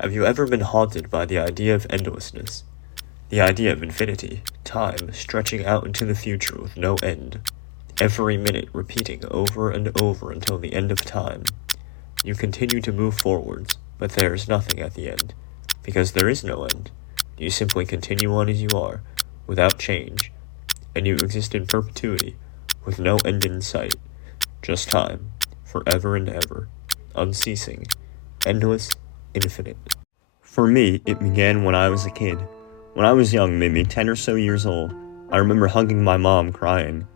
Have you ever been haunted by the idea of endlessness? The idea of infinity, time stretching out into the future with no end, every minute repeating over and over until the end of time. You continue to move forwards, but there is nothing at the end, because there is no end. You simply continue on as you are, without change, and you exist in perpetuity, with no end in sight, just time, forever and ever, unceasing, endless, infinite. For me, it began when I was a kid. When I was young, maybe 10 or so years old, I remember hugging my mom, crying.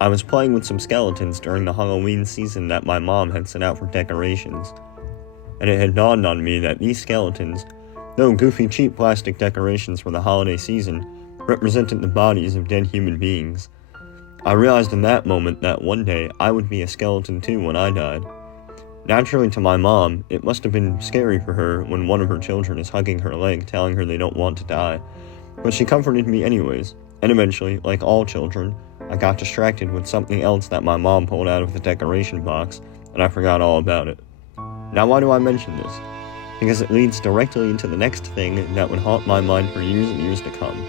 I was playing with some skeletons during the Halloween season that my mom had set out for decorations, and it had dawned on me that these skeletons, though goofy cheap plastic decorations for the holiday season, represented the bodies of dead human beings. I realized in that moment that one day I would be a skeleton too when I died. Naturally, to my mom, it must have been scary for her when one of her children is hugging her leg, telling her they don't want to die. But she comforted me anyways, and eventually, like all children, I got distracted with something else that my mom pulled out of the decoration box, and I forgot all about it. Now, why do I mention this? Because it leads directly into the next thing that would haunt my mind for years and years to come.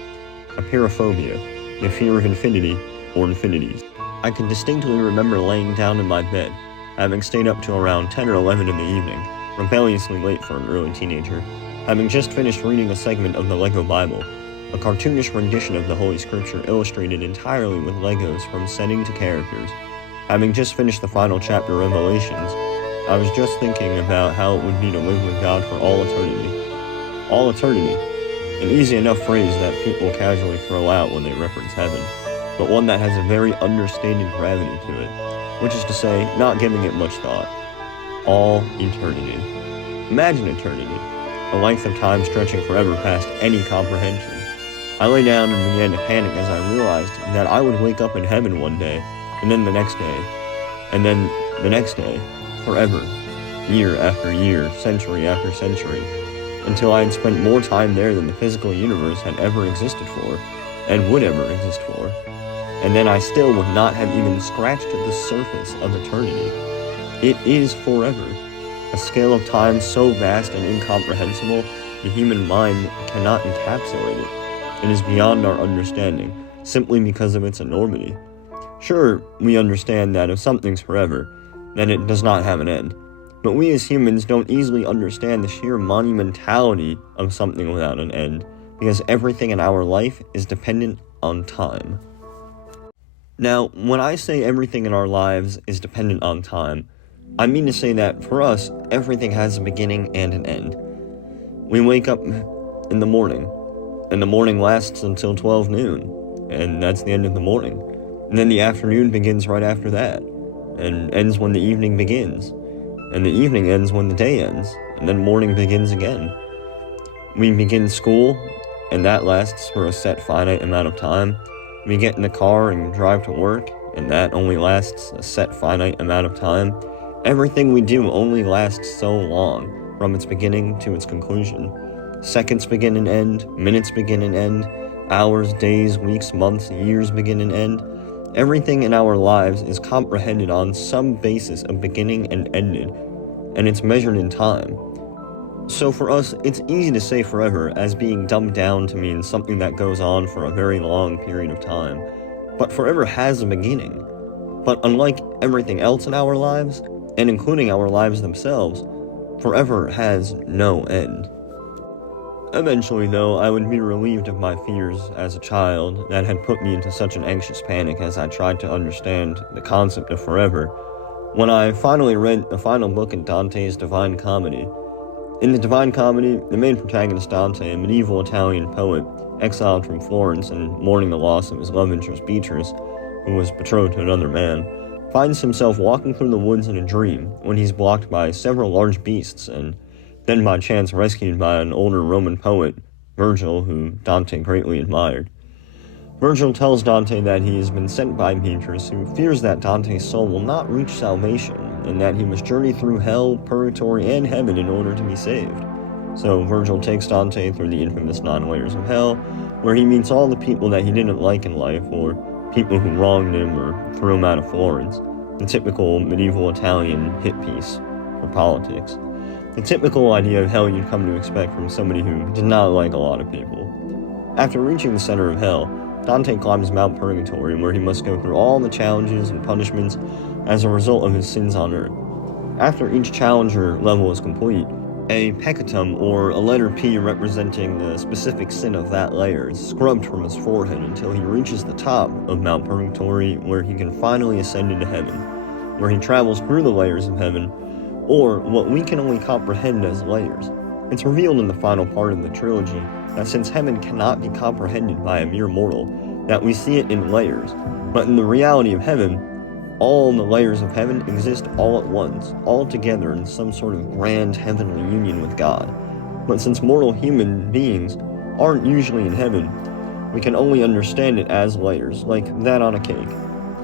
Apeirophobia, the fear of infinity, or infinities. I can distinctly remember laying down in my bed, having stayed up till around 10 or 11 in the evening, rebelliously late for an early teenager, having just finished reading a segment of the Lego Bible, a cartoonish rendition of the Holy Scripture illustrated entirely with Legos from setting to characters. Having just finished the final chapter of Revelations, I was just thinking about how it would be to live with God for all eternity. All eternity, an easy enough phrase that people casually throw out when they reference heaven, but one that has a very understated gravity to it. Which is to say, not giving it much thought. All eternity. Imagine eternity, a length of time stretching forever past any comprehension. I lay down and began to panic as I realized that I would wake up in heaven one day, and then the next day, and then the next day, forever, year after year, century after century, until I had spent more time there than the physical universe had ever existed for, and would ever exist for. And then I still would not have even scratched the surface of eternity. It is forever, a scale of time so vast and incomprehensible, the human mind cannot encapsulate it. It is beyond our understanding, simply because of its enormity. Sure, we understand that if something's forever, then it does not have an end. But we as humans don't easily understand the sheer monumentality of something without an end, because everything in our life is dependent on time. Now, when I say everything in our lives is dependent on time, I mean to say that for us, everything has a beginning and an end. We wake up in the morning, and the morning lasts until 12 noon, and that's the end of the morning. And then the afternoon begins right after that, and ends when the evening begins. And the evening ends when the day ends, and then morning begins again. We begin school, and that lasts for a set finite amount of time. We get in the car and drive to work, and that only lasts a set finite amount of time. Everything we do only lasts so long, from its beginning to its conclusion. Seconds begin and end, minutes begin and end, hours, days, weeks, months, years begin and end. Everything in our lives is comprehended on some basis of beginning and ended, and it's measured in time. So for us, it's easy to say forever as being dumbed down to mean something that goes on for a very long period of time. But forever has a beginning. But unlike everything else in our lives, and including our lives themselves, forever has no end. Eventually, though, I would be relieved of my fears as a child that had put me into such an anxious panic as I tried to understand the concept of forever, when I finally read the final book in Dante's Divine Comedy. In the Divine Comedy, the main protagonist Dante, a medieval Italian poet, exiled from Florence and mourning the loss of his love interest Beatrice, who was betrothed to another man, finds himself walking through the woods in a dream when he's blocked by several large beasts and then by chance rescued by an older Roman poet, Virgil, who Dante greatly admired. Virgil tells Dante that he has been sent by Beatrice, who fears that Dante's soul will not reach salvation, and that he must journey through hell, purgatory, and heaven in order to be saved. So Virgil takes Dante through the infamous 9 layers of hell, where he meets all the people that he didn't like in life, or people who wronged him or threw him out of Florence, the typical medieval Italian hit piece for politics. The typical idea of hell you'd come to expect from somebody who did not like a lot of people. After reaching the center of hell, Dante climbs Mount Purgatory, where he must go through all the challenges and punishments as a result of his sins on earth. After each challenger level is complete, a peccatum, or a letter P representing the specific sin of that layer, is scrubbed from his forehead until he reaches the top of Mount Purgatory, where he can finally ascend into heaven, where he travels through the layers of heaven, or what we can only comprehend as layers. It's revealed in the final part of the trilogy that since heaven cannot be comprehended by a mere mortal, that we see it in layers, but in the reality of heaven, all the layers of heaven exist all at once, all together in some sort of grand heavenly union with God. But since mortal human beings aren't usually in heaven, we can only understand it as layers, like that on a cake.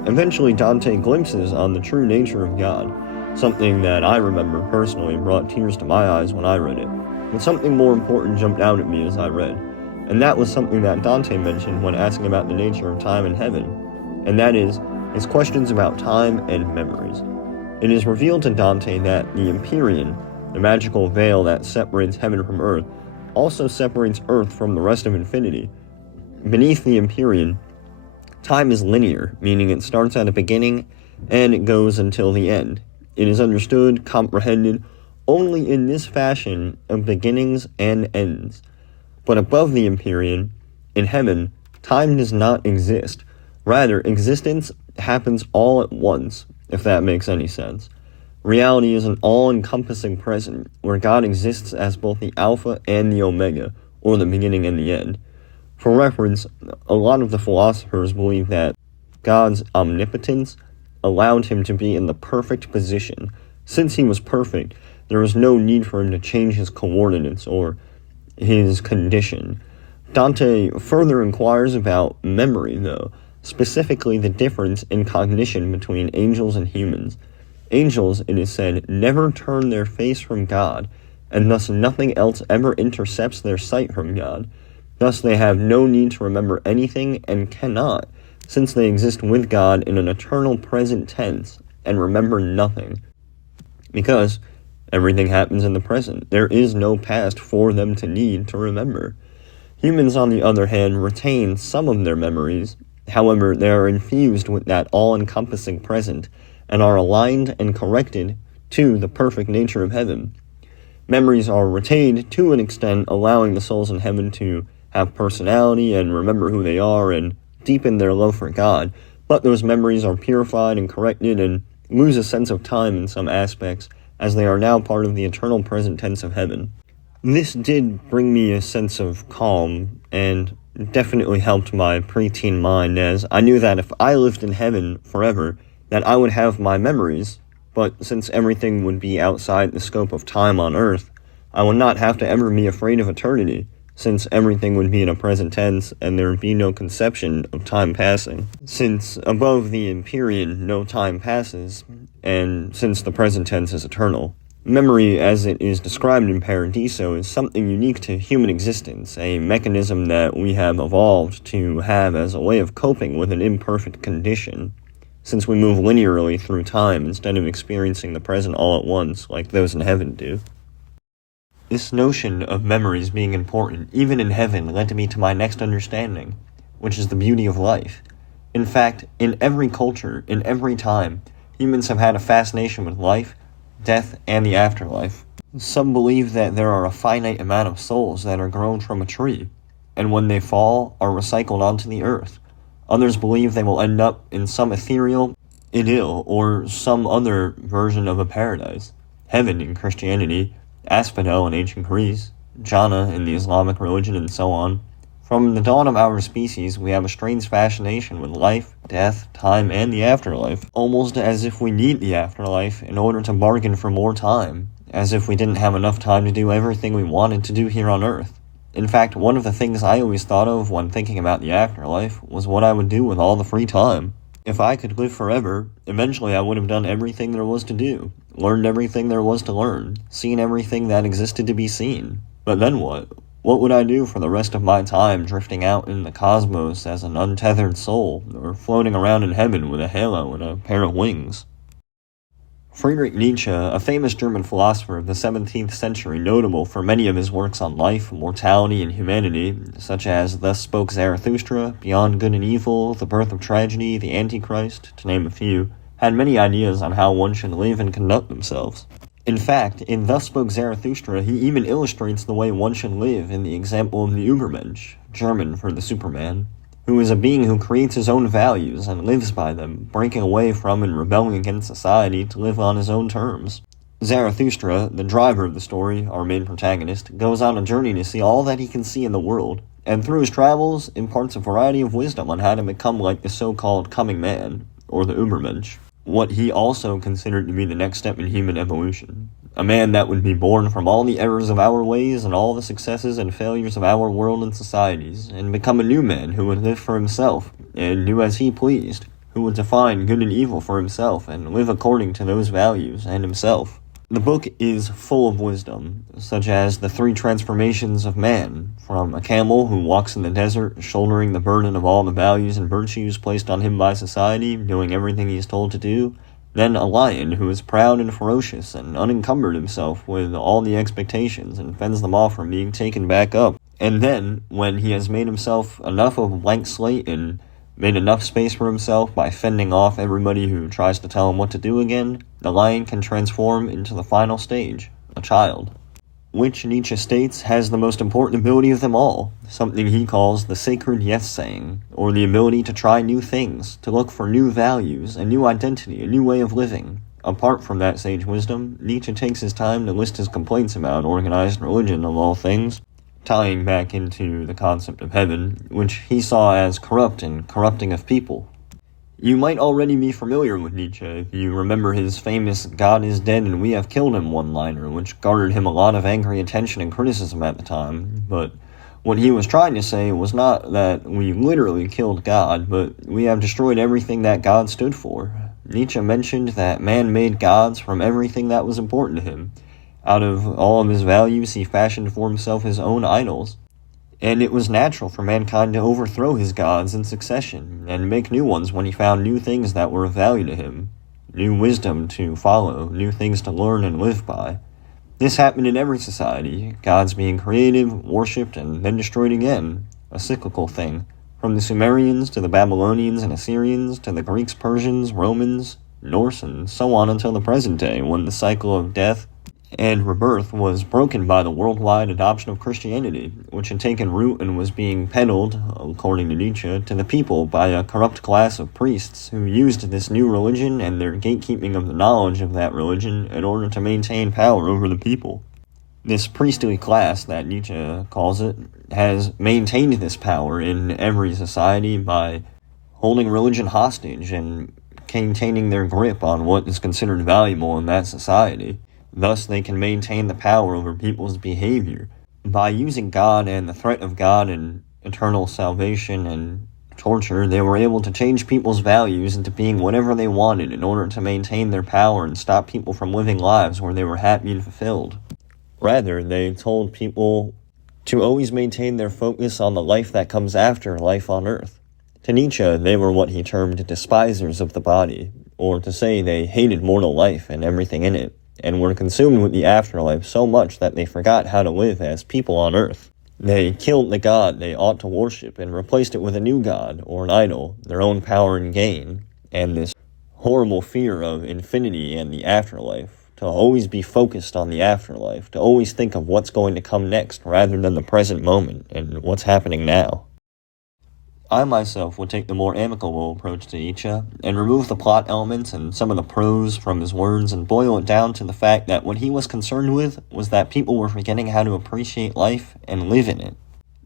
Eventually, Dante glimpses on the true nature of God, something that I remember personally brought tears to my eyes when I read it. But something more important jumped out at me as I read, and that was something that Dante mentioned when asking about the nature of time in heaven, and that is his questions about time and memories. It is revealed to Dante that the Empyrean, the magical veil that separates heaven from earth, also separates earth from the rest of infinity. Beneath the Empyrean, time is linear, meaning it starts at a beginning and it goes until the end. It is understood, comprehended, only in this fashion of beginnings and ends. But above the Empyrean, in heaven, time does not exist. Rather, existence happens all at once, if that makes any sense. Reality is an all-encompassing present, where God exists as both the Alpha and the Omega, or the beginning and the end. For reference, a lot of the philosophers believe that God's omnipotence allowed him to be in the perfect position. Since he was perfect, there was no need for him to change his coordinates or his condition. Dante further inquires about memory, though, specifically the difference in cognition between angels and humans. Angels, it is said, never turn their face from God, and thus nothing else ever intercepts their sight from God. Thus they have no need to remember anything and cannot, since they exist with God in an eternal present tense and remember nothing. Because everything happens in the present. There is no past for them to need to remember. Humans, on the other hand, retain some of their memories. However, they are infused with that all-encompassing present and are aligned and corrected to the perfect nature of heaven. Memories are retained to an extent, allowing the souls in heaven to have personality and remember who they are and deepen their love for God, but those memories are purified and corrected and lose a sense of time in some aspects, as they are now part of the eternal present tense of heaven. This did bring me a sense of calm, and definitely helped my preteen mind, as I knew that if I lived in heaven forever, that I would have my memories, but since everything would be outside the scope of time on earth, I would not have to ever be afraid of eternity, since everything would be in a present tense and there would be no conception of time passing. Since above the Empyrean no time passes, and since the present tense is eternal, memory, as it is described in Paradiso, is something unique to human existence, a mechanism that we have evolved to have as a way of coping with an imperfect condition, since we move linearly through time instead of experiencing the present all at once like those in heaven do. This notion of memories being important, even in heaven, led me to my next understanding, which is the beauty of life. In fact, in every culture, in every time, humans have had a fascination with life, death, and the afterlife. Some believe that there are a finite amount of souls that are grown from a tree, and when they fall, are recycled onto the earth. Others believe they will end up in some ethereal idyll or some other version of a paradise. Heaven in Christianity, Asphodel in ancient Greece, Jannah in the Islamic religion, and so on. From the dawn of our species, we have a strange fascination with life, death, time, and the afterlife, almost as if we need the afterlife in order to bargain for more time, as if we didn't have enough time to do everything we wanted to do here on Earth. In fact, one of the things I always thought of when thinking about the afterlife was what I would do with all the free time. If I could live forever, eventually I would have done everything there was to do, learned everything there was to learn, seen everything that existed to be seen. But then what? What would I do for the rest of my time drifting out in the cosmos as an untethered soul, or floating around in heaven with a halo and a pair of wings? Friedrich Nietzsche, a famous German philosopher of the 17th century, notable for many of his works on life, mortality, and humanity, such as Thus Spoke Zarathustra, Beyond Good and Evil, The Birth of Tragedy, The Antichrist, to name a few, had many ideas on how one should live and conduct themselves. In fact, in Thus Spoke Zarathustra, he even illustrates the way one should live in the example of the Übermensch, German for the Superman, who is a being who creates his own values and lives by them, breaking away from and rebelling against society to live on his own terms. Zarathustra, the driver of the story, our main protagonist, goes on a journey to see all that he can see in the world, and through his travels imparts a variety of wisdom on how to become like the so-called coming man, or the Übermensch, what he also considered to be the next step in human evolution. A man that would be born from all the errors of our ways and all the successes and failures of our world and societies, and become a new man who would live for himself, and do as he pleased, who would define good and evil for himself, and live according to those values and himself. The book is full of wisdom, such as the 3 transformations of man, from a camel who walks in the desert, shouldering the burden of all the values and virtues placed on him by society, doing everything he is told to do, then a lion who is proud and ferocious and unencumbered himself with all the expectations and fends them off from being taken back up. And then, when he has made himself enough of a blank slate and made enough space for himself by fending off everybody who tries to tell him what to do again, the lion can transform into the final stage, a child, which Nietzsche states has the most important ability of them all, something he calls the sacred yes-saying, or the ability to try new things, to look for new values, a new identity, a new way of living. Apart from that sage wisdom, Nietzsche takes his time to list his complaints about organized religion of all things, tying back into the concept of heaven, which he saw as corrupt and corrupting of people. You might already be familiar with Nietzsche if you remember his famous "God is dead and we have killed him" one-liner, which garnered him a lot of angry attention and criticism at the time. But what he was trying to say was not that we literally killed God, but we have destroyed everything that God stood for. Nietzsche mentioned that man made gods from everything that was important to him. Out of all of his values, he fashioned for himself his own idols. And it was natural for mankind to overthrow his gods in succession, and make new ones when he found new things that were of value to him, new wisdom to follow, new things to learn and live by. This happened in every society, gods being created, worshipped, and then destroyed again, a cyclical thing, from the Sumerians to the Babylonians and Assyrians to the Greeks, Persians, Romans, Norse, and so on until the present day, when the cycle of death and rebirth was broken by the worldwide adoption of Christianity, which had taken root and was being peddled, according to Nietzsche, to the people by a corrupt class of priests who used this new religion and their gatekeeping of the knowledge of that religion in order to maintain power over the people. This priestly class, that Nietzsche calls it, has maintained this power in every society by holding religion hostage and maintaining their grip on what is considered valuable in that society. Thus, they can maintain the power over people's behavior. By using God and the threat of God and eternal salvation and torture, they were able to change people's values into being whatever they wanted in order to maintain their power and stop people from living lives where they were happy and fulfilled. Rather, they told people to always maintain their focus on the life that comes after life on earth. To Nietzsche, they were what he termed despisers of the body, or to say they hated mortal life and everything in it, and were consumed with the afterlife so much that they forgot how to live as people on earth. They killed the god they ought to worship and replaced it with a new god, or an idol, their own power and gain, and this horrible fear of infinity and the afterlife, to always be focused on the afterlife, to always think of what's going to come next rather than the present moment and what's happening now. I myself would take the more amicable approach to Nietzsche and remove the plot elements and some of the prose from his words and boil it down to the fact that what he was concerned with was that people were forgetting how to appreciate life and live in it.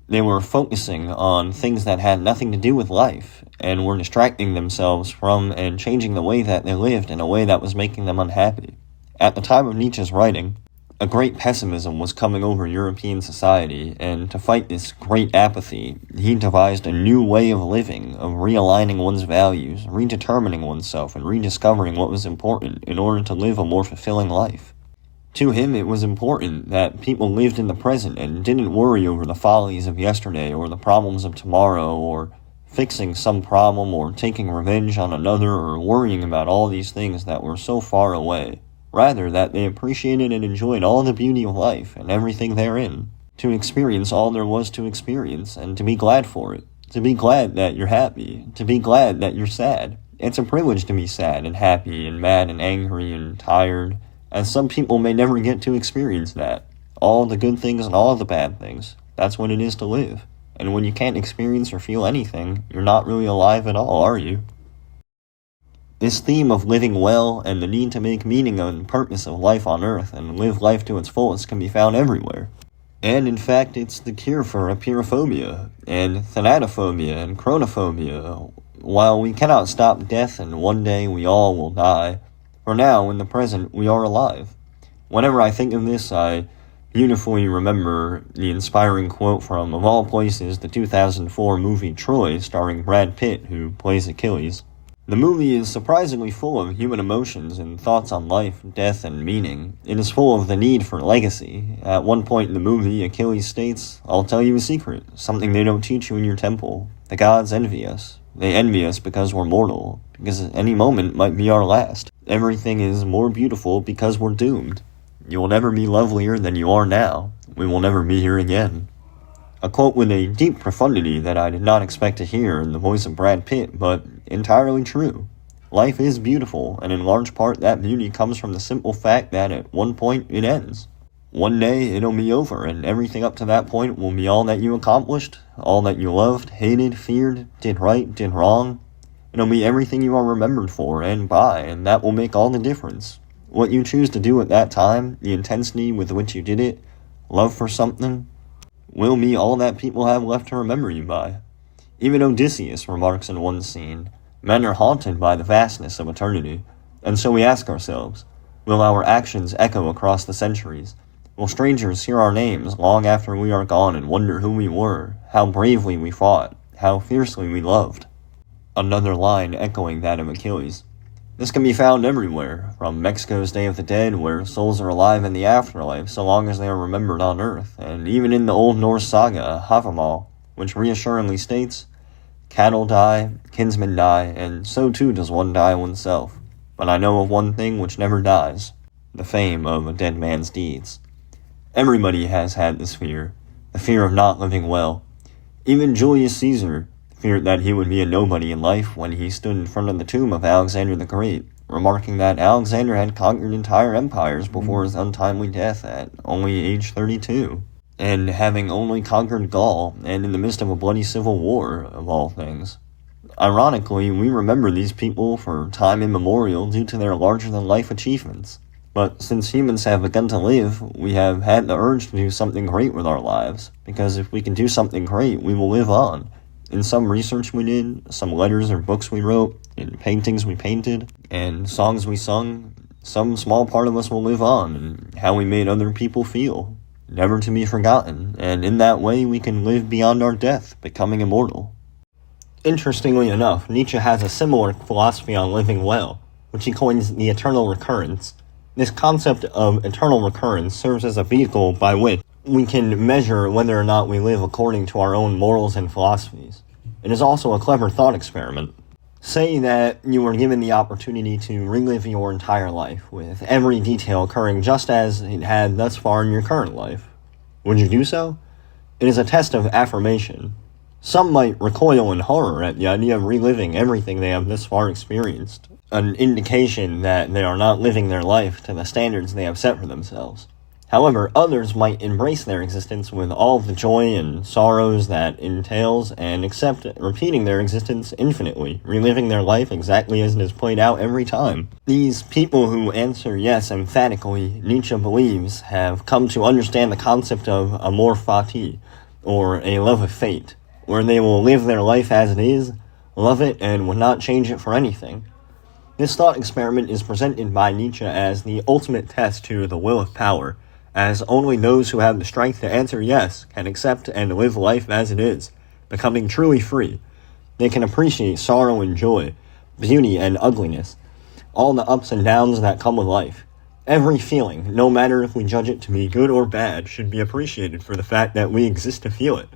They were focusing on things that had nothing to do with life and were distracting themselves from and changing the way that they lived in a way that was making them unhappy. At the time of Nietzsche's writing, a great pessimism was coming over European society, and to fight this great apathy, he devised a new way of living, of realigning one's values, redetermining oneself, and rediscovering what was important in order to live a more fulfilling life. To him, it was important that people lived in the present and didn't worry over the follies of yesterday or the problems of tomorrow or fixing some problem or taking revenge on another or worrying about all these things that were so far away. Rather, that they appreciated and enjoyed all the beauty of life and everything therein, to experience all there was to experience, and to be glad for it, to be glad that you're happy, to be glad that you're sad. It's a privilege to be sad and happy and mad and angry and tired, as some people may never get to experience that. All the good things and all the bad things. That's what it is to live. And when you can't experience or feel anything, you're not really alive at all, are you? This theme of living well and the need to make meaning and purpose of life on Earth and live life to its fullest can be found everywhere. And in fact, it's the cure for apeirophobia and thanatophobia and chronophobia. While we cannot stop death and one day we all will die, for now, in the present, we are alive. Whenever I think of this, I beautifully remember the inspiring quote from, of all places, the 2004 movie Troy, starring Brad Pitt, who plays Achilles. The movie is surprisingly full of human emotions and thoughts on life, death, and meaning. It is full of the need for legacy. At one point in the movie, Achilles states, "I'll tell you a secret, something they don't teach you in your temple. The gods envy us. They envy us because we're mortal, because any moment might be our last. Everything is more beautiful because we're doomed. You will never be lovelier than you are now. We will never be here again." A quote with a deep profundity that I did not expect to hear in the voice of Brad Pitt, but entirely true. Life is beautiful, and in large part that beauty comes from the simple fact that at one point it ends. One day it'll be over, and everything up to that point will be all that you accomplished, all that you loved, hated, feared, did right, did wrong. It'll be everything you are remembered for and by, and that will make all the difference. What you choose to do at that time, the intensity with which you did it, love for something, will be all that people have left to remember you by. Even Odysseus remarks in one scene, "Men are haunted by the vastness of eternity," and so we ask ourselves, will our actions echo across the centuries? Will strangers hear our names long after we are gone and wonder who we were, how bravely we fought, how fiercely we loved? Another line echoing that of Achilles. This can be found everywhere, from Mexico's Day of the Dead, where souls are alive in the afterlife so long as they are remembered on Earth, and even in the Old Norse saga, Havamal, which reassuringly states, "Cattle die, kinsmen die, and so too does one die oneself. But I know of one thing which never dies, the fame of a dead man's deeds." Everybody has had this fear, the fear of not living well. Even Julius Caesar feared that he would be a nobody in life when he stood in front of the tomb of Alexander the Great, remarking that Alexander had conquered entire empires before his untimely death at only age 32, and having only conquered Gaul, and in the midst of a bloody civil war, of all things. Ironically, we remember these people for time immemorial due to their larger-than-life achievements. But since humans have begun to live, we have had the urge to do something great with our lives, because if we can do something great, we will live on. In some research we did, some letters or books we wrote, in paintings we painted, and songs we sung, some small part of us will live on, and how we made other people feel, never to be forgotten, and in that way we can live beyond our death, becoming immortal. Interestingly enough, Nietzsche has a similar philosophy on living well, which he coins the eternal recurrence. This concept of eternal recurrence serves as a vehicle by which we can measure whether or not we live according to our own morals and philosophies. It is also a clever thought experiment. Say that you were given the opportunity to relive your entire life, with every detail occurring just as it had thus far in your current life. Would you do so? It is a test of affirmation. Some might recoil in horror at the idea of reliving everything they have thus far experienced, an indication that they are not living their life to the standards they have set for themselves. However, others might embrace their existence with all of the joy and sorrows that entails and accept repeating their existence infinitely, reliving their life exactly as it is played out every time. These people who answer yes emphatically, Nietzsche believes, have come to understand the concept of amor fati, or a love of fate, where they will live their life as it is, love it, and would not change it for anything. This thought experiment is presented by Nietzsche as the ultimate test to the will of power, as only those who have the strength to answer yes can accept and live life as it is, becoming truly free. They can appreciate sorrow and joy, beauty and ugliness, all the ups and downs that come with life. Every feeling, no matter if we judge it to be good or bad, should be appreciated for the fact that we exist to feel it,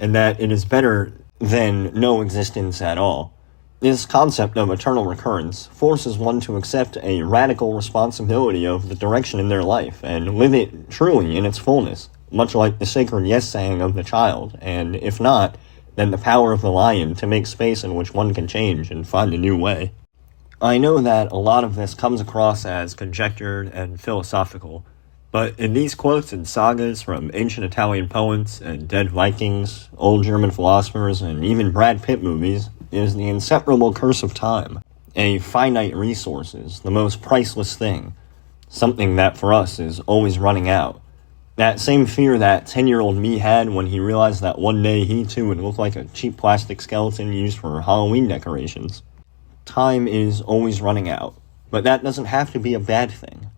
and that it is better than no existence at all. This concept of eternal recurrence forces one to accept a radical responsibility of the direction in their life and live it truly in its fullness, much like the sacred yes saying of the child, and if not, then the power of the lion to make space in which one can change and find a new way. I know that a lot of this comes across as conjectured and philosophical, but in these quotes and sagas from ancient Italian poets and dead Vikings, old German philosophers, and even Brad Pitt movies, is the inseparable curse of time. A finite resource, the most priceless thing, something that for us is always running out. That same fear that 10-year-old me had when he realized that one day he too would look like a cheap plastic skeleton used for Halloween decorations. Time is always running out, but that doesn't have to be a bad thing.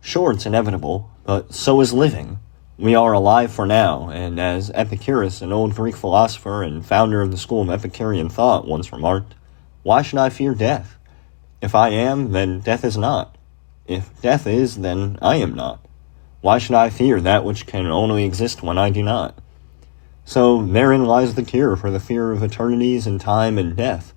Sure, it's inevitable, but so is living. We are alive for now, and as Epicurus, an old Greek philosopher and founder of the school of Epicurean thought, once remarked, why should I fear death? If I am, then death is not. If death is, then I am not. Why should I fear that which can only exist when I do not? So therein lies the cure for the fear of eternities and time and death,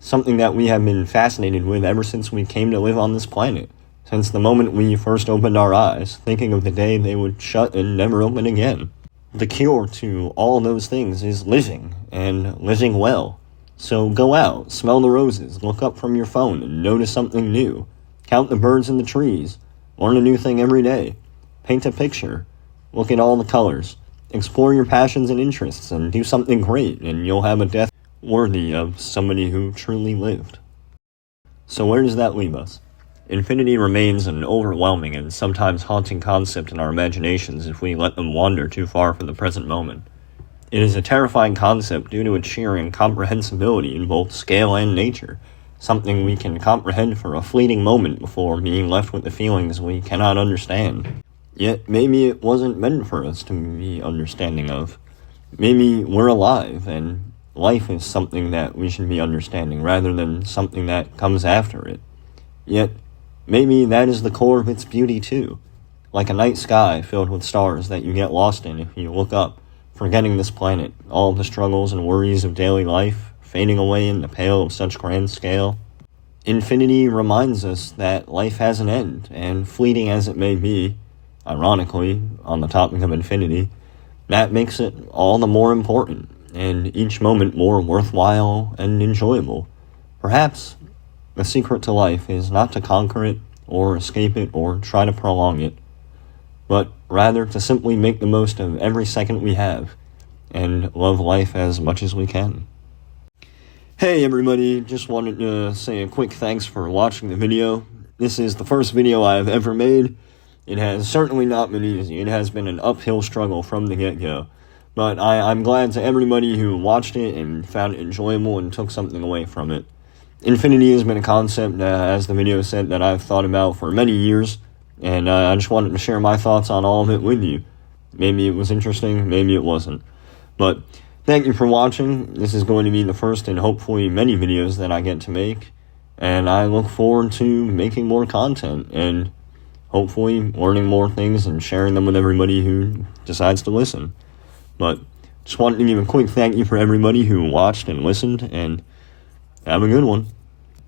something that we have been fascinated with ever since we came to live on this planet, since the moment we first opened our eyes, thinking of the day they would shut and never open again. The cure to all those things is living, and living well. So go out, smell the roses, look up from your phone and notice something new. Count the birds in the trees, learn a new thing every day. Paint a picture, look at all the colors, explore your passions and interests, and do something great, and you'll have a death worthy of somebody who truly lived. So where does that leave us? Infinity remains an overwhelming and sometimes haunting concept in our imaginations if we let them wander too far from the present moment. It is a terrifying concept due to its sheer incomprehensibility in both scale and nature, something we can comprehend for a fleeting moment before being left with the feelings we cannot understand. Yet maybe it wasn't meant for us to be understanding of. Maybe we're alive, and life is something that we should be understanding rather than something that comes after it. Yet, maybe that is the core of its beauty too, like a night sky filled with stars that you get lost in if you look up, forgetting this planet, all the struggles and worries of daily life, fading away in the pale of such grand scale. Infinity reminds us that life has an end, and fleeting as it may be, ironically, on the topic of infinity, that makes it all the more important, and each moment more worthwhile and enjoyable. Perhaps the secret to life is not to conquer it, or escape it, or try to prolong it, but rather to simply make the most of every second we have, and love life as much as we can. Hey everybody, just wanted to say a quick thanks for watching the video. This is the first video I've ever made. It has certainly not been easy. It has been an uphill struggle from the get-go. But I'm glad to everybody who watched it and found it enjoyable and took something away from it. Infinity has been a concept, as the video said, that I've thought about for many years, and I just wanted to share my thoughts on all of it with you. Maybe it was interesting, maybe it wasn't. But thank you for watching. This is going to be the first in hopefully many videos that I get to make, and I look forward to making more content and hopefully learning more things and sharing them with everybody who decides to listen. But just wanted to give a quick thank you for everybody who watched and listened, and have a good one.